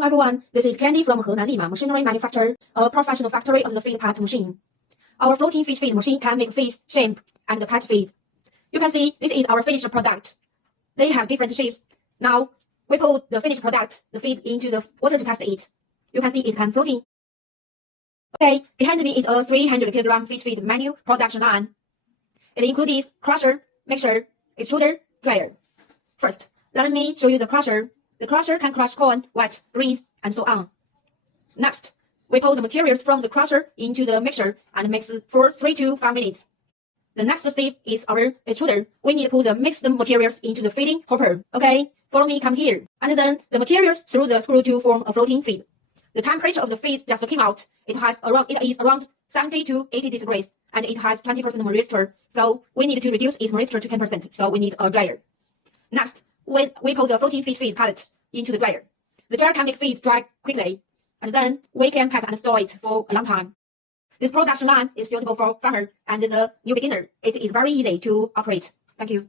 Hello everyone, this is Candy from Henan Lima Machinery Manufacturer, a professional factory of the feed pellet machine. Our floating fish feed machine can make fish, shrimp, and the pet feed. You can see this is our finished product. They have different shapes. Now we put the finished product, the feed, into the water to test it. You can see it can floating. Okay, behind me is a 300 kg fish feed manual production line. It includes crusher, mixer, extruder, dryer. First, let me show you the crusher. The crusher can crush corn, wheat, greens, and so on. Next, we pour the materials from the crusher into the mixer and mix for 3 to 5 minutes. The next step is our extruder. We need to put the mixed materials into the feeding hopper. Okay, follow me, come here. And then the materials through the screw to form a floating feed. The temperature of the feed just came out. It is around 70 to 80 degrees, and it has 20% moisture. So we need to reduce its moisture to 10%. So we need a dryer. Next, we pour the floating fish feed pellet into the dryer. The dryer can make feed dry quickly, and then we can pack and store it for a long time. This production line is suitable for farmer and the new beginner. It is very easy to operate. Thank you.